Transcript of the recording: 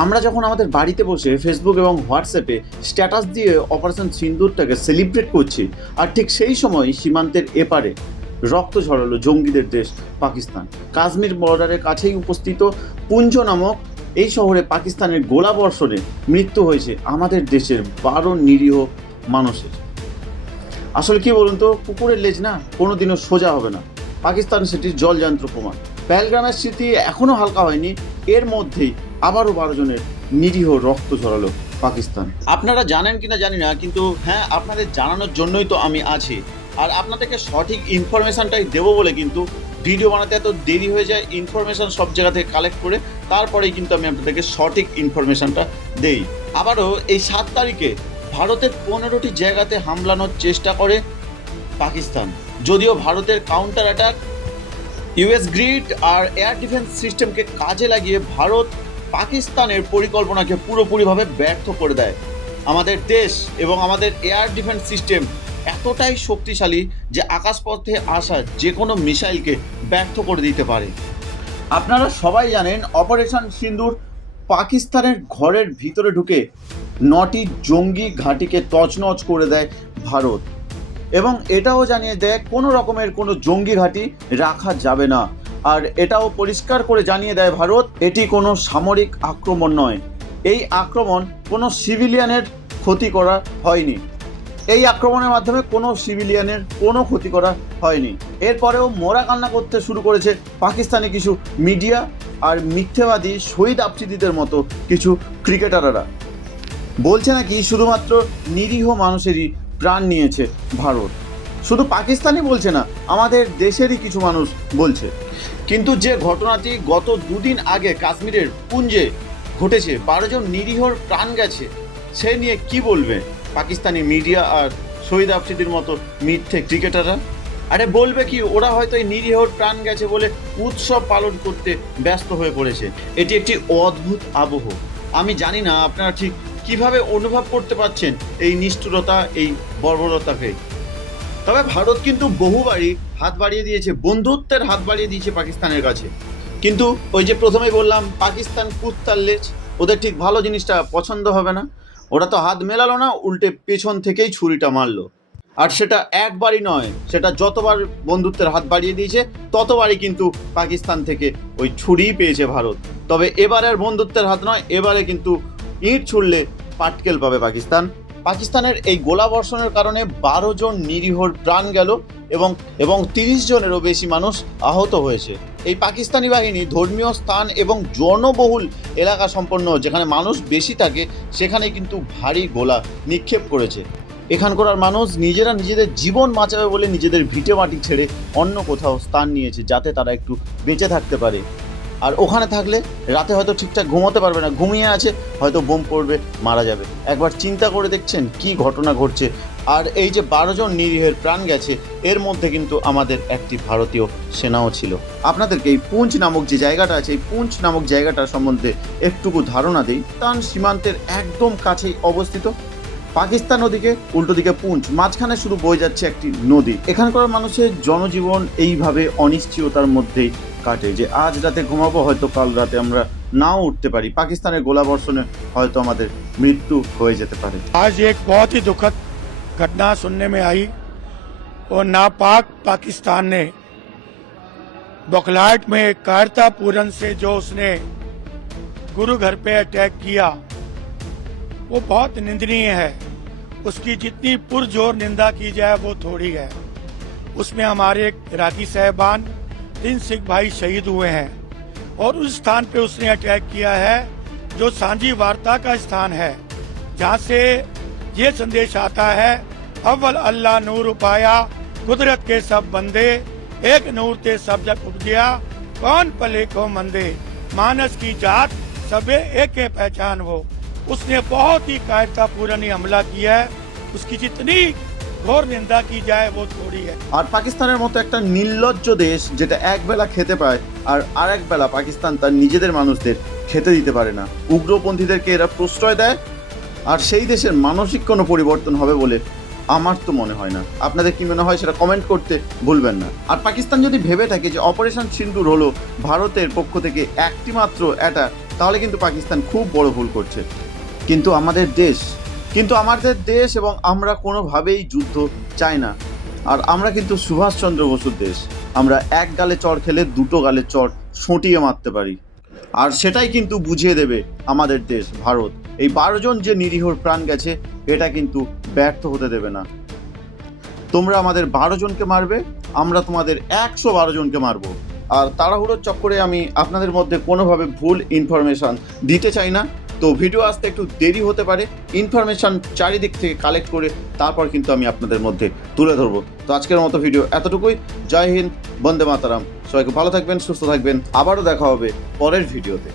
আমরা যখন আমাদের বাড়িতে বসে ফেসবুক এবং হোয়াটসঅ্যাপে স্ট্যাটাস দিয়ে অপারেশন সিন্দুরটাকে সেলিব্রেট করছি, আর ঠিক সেই সময় সীমান্তের এপারে রক্ত ঝরালো জঙ্গিদের দেশ পাকিস্তান। কাশ্মীর বর্ডারের কাছেই উপস্থিত পুঞ্জ নামক এই শহরে পাকিস্তানের গোলাবর্ষণে মৃত্যু হয়েছে আমাদের দেশের বারো নিরীহ মানুষের। আসলে কি বলুন তো, কুকুরের লেজ না কোনোদিনও সোজা হবে না। পাকিস্তান সেটির জলযান্ত্র প্রমাণ। প্যালগ্রামের স্মৃতি এখনও হালকা হয়নি, এর মধ্যেই আবারও বারো জনের নিরীহ রক্ত ঝরালো পাকিস্তান। আপনারা জানেন কিনা জানি না, কিন্তু হ্যাঁ আপনাদের জানানোর জন্যই তো আমি আছি। আর আপনাদেরকে সঠিক ইনফরমেশনটাই দেবো বলে কিন্তু ভিডিও বানাতে এত দেরি হয়ে যায়, ইনফরমেশন সব জায়গা থেকে কালেক্ট করে তারপরেই কিন্তু আমি আপনাদেরকে সঠিক ইনফরমেশনটা দেই। আবারও এই সাত তারিখে ভারতের পনেরোটি জায়গাতে হামলানোর চেষ্টা করে পাকিস্তান। যদিও ভারতের কাউন্টার অ্যাটাক ইউএস গ্রিড আর এয়ার ডিফেন্স সিস্টেমকে কাজে লাগিয়ে ভারত পাকিস্তানের পরিকল্পনাকে পুরোপুরিভাবে ব্যর্থ করে দেয়। আমাদের দেশ এবং আমাদের এয়ার ডিফেন্স সিস্টেম এতটাই শক্তিশালী যে আকাশপথে আসা যে কোনো মিসাইলকে ব্যর্থ করে দিতে পারে। আপনারা সবাই জানেন অপারেশন সিন্দুর পাকিস্তানের ঘরের ভিতরে ঢুকে নটি জঙ্গি ঘাঁটিকে তছনছ করে দেয় ভারত। এবং এটাও জানিয়ে দেয় কোনো রকমের কোনো জঙ্গি ঘাঁটি রাখা যাবে না। আর এটাও পরিষ্কার করে জানিয়ে দেয় ভারত, এটি কোনো সামরিক আক্রমণ নয়। এই আক্রমণ কোনো সিভিলিয়ানের ক্ষতি করা হয়নি। এই আক্রমণের মাধ্যমে কোনো সিভিলিয়ানের কোনো ক্ষতি করা হয়নি। এরপরেও মোরা কান্না করতে শুরু করেছে পাকিস্তানি কিছু মিডিয়া আর মিথ্যেবাদী শহীদ আফ্রিদিদের মতো কিছু ক্রিকেটাররা। বলছে নাকি শুধুমাত্র নিরীহ মানুষেরই প্রাণ নিয়েছে ভারত। শুধু পাকিস্তানি বলছে না, আমাদের দেশেরই কিছু মানুষ বলছে। কিন্তু যে ঘটনাটি গত দুদিন আগে কাশ্মীরের পুঞ্জে ঘটেছে, বারো জন নিরীহর প্রাণ গেছে, সে নিয়ে কি বলবে? পাকিস্তানি মিডিয়া আর শহীদ আফ্রিদির মতো মিথ্যে ক্রিকেটাররা? আরে বলবে কি, ওরা হয়তো এই নিরীহর প্রাণ গেছে বলে উৎসব পালন করতে ব্যস্ত হয়ে পড়েছে। এটি একটি অদ্ভুত আবহ। আমি জানি না আপনারা ঠিক কীভাবে অনুভব করতে পারছেন এই নিষ্ঠুরতা, এই বর্বরতাকে। তবে ভারত কিন্তু বহুবারই হাত বাড়িয়ে দিয়েছে, বন্ধুত্বের হাত বাড়িয়ে দিয়েছে পাকিস্তানের কাছে। কিন্তু ওই যে প্রথমেই বললাম, পাকিস্তান কুত্তার লেজ, ওদের ঠিক ভালো জিনিসটা পছন্দ হবে না। ওরা তো হাত মেলালো না, উল্টে পেছন থেকেই ছুরিটা মারলো। আর সেটা একবারই নয়, সেটা যতবার বন্ধুত্বের হাত বাড়িয়ে দিয়েছে, ততবারই কিন্তু পাকিস্তান থেকে ওই ছুরিই পেয়েছে ভারত। তবে এবারের বন্ধুত্বের হাত নয়, এবারে কিন্তু ইট ছুড়লে পাটকেল পাবে পাকিস্তান। পাকিস্তানের এই গোলাবর্ষণের কারণে বারো জন নিরীহর প্রাণ গেল এবং এবং তিরিশ জনেরও বেশি মানুষ আহত হয়েছে। এই পাকিস্তানি বাহিনী ধর্মীয় স্থান এবং জনবহুল এলাকা সম্পন্ন যেখানে মানুষ বেশি থাকে সেখানে কিন্তু ভারী গোলা নিক্ষেপ করেছে। এখানকার মানুষ নিজেরা নিজেদের জীবন বাঁচাবে বলে নিজেদের ভিটে মাটি ছেড়ে অন্য কোথাও স্থান নিয়েছে যাতে তারা একটু বেঁচে থাকতে পারে। আর ওখানে থাকলে রাতে হয়তো ঠিকঠাক ঘুমোতে পারবে না। ঘুমিয়ে আছে, হয়তো বোম পড়বে, মারা যাবে। একবার চিন্তা করে দেখছেন কি ঘটনা ঘটছে। আর এই যে বারো জন নিরীহের প্রাণ গেছে, এর মধ্যে কিন্তু আমাদের একটি ভারতীয় সেনাও ছিল। আপনাদেরকে এই পুঞ্চ নামক যে জায়গাটা আছে, এই পুঞ্চ নামক জায়গাটা সম্বন্ধে একটুকু ধারণা দিই। তান সীমান্তের একদম কাছেই অবস্থিত। পাকিস্তান ওদিকে উল্টো দিকে পুঞ্চ মাঝখানে শুধু বয়ে যাচ্ছে একটি নদী এখানকার মানুষের জনজীবন এইভাবে অনিশ্চয়তার মধ্যেই কাটে যে আজ রাতে ঘুমাবো হয়তো কাল রাতে আমরা নাও উঠতে পারি পাকিস্তানের গোলাবর্ষণে হয়তো আমাদের মৃত্যু হয়ে যেতে পারে आज एक बहुत ही दुखद घटना सुनने में आई और नापाक पाकिस्तान ने बौखलाहट में कायरतापूरन से जो उसने गुरु घर पे अटैक किया वो बहुत निंदनीय है। उसकी जितनी पुरजोर निंदा की जाए, वो थोड़ी है। उसमें हमारे इराकी साहबान तीन सिख भाई शहीद हुए हैं और उस स्थान पे उसने अटैक किया है, जो सांझी वार्ता का स्थान है, जहाँ से ये संदेश आता है, अव्वल अल्लाह नूर उपाया कुदरत के सब बंदे, एक नूर ते सब जग उपजिया कौन पले को मंदे? मानस की जात, सबे एक के पहचान हो उसने बहुत ही कायरता पूर्ण हमला किया है उसकी जितनी घोर निंदा की जाए वो थोड़ी है আর পাকিস্তানের মতো একটা নির্লজ্জ দেশ যেটা একবেলা খেতে পায় আর আরেক বেলা পাকিস্তান তার নিজেদের মানুষদের খেতে দিতে পারে না উগ্রপন্থীদেরকে এরা প্রশ্রয় দেয় আর সেই দেশের মানসিক কোনো পরিবর্তন হবে বলে আমার তো মনে হয় না আপনাদের কি মনে হয় সেটা কমেন্ট করতে ভুলবেন না আর পাকিস্তান যদি ভেবে থাকে যে অপারেশন সিন্দুর হলো ভারতের পক্ষ থেকে একটি মাত্র অ্যাটাক তাহলে কিন্তু পাকিস্তান খুব বড় ভুল করছে কিন্তু আমাদের দেশ, কিন্তু আমাদের দেশ এবং আমরা কোনোভাবেই যুদ্ধ চাই না। আর আমরা কিন্তু সুভাষচন্দ্র বসুর দেশ। আমরা এক গালে চড় খেলে দুটো গালে চর ছটিয়ে মারতে পারি। আর সেটাই কিন্তু বুঝিয়ে দেবে আমাদের দেশ, ভারত। এই বারো জন যে নিরীহর প্রাণ গেছে, এটা কিন্তু ব্যর্থ হতে দেবে না। তোমরা আমাদের বারো জনকে মারবে, আমরা তোমাদের একশো বারো জনকে মারবো। আর তাড়াহুড়োর চক্করে আমি আপনাদের মধ্যে কোনোভাবে ভুল ইনফরমেশান দিতে চাই না। তো ভিডিও আসতে একটু দেরি হতে পারে। ইনফরমেশান চারিদিক থেকে কালেক্ট করে তারপর কিন্তু আমি আপনাদের মধ্যে তুলে ধরবো। তো আজকের মতো ভিডিও এতটুকুই। জয় হিন্দ, বন্দে মাতারাম। সবাইকে ভালো থাকবেন, সুস্থ থাকবেন। আবারও দেখা হবে পরের ভিডিওতে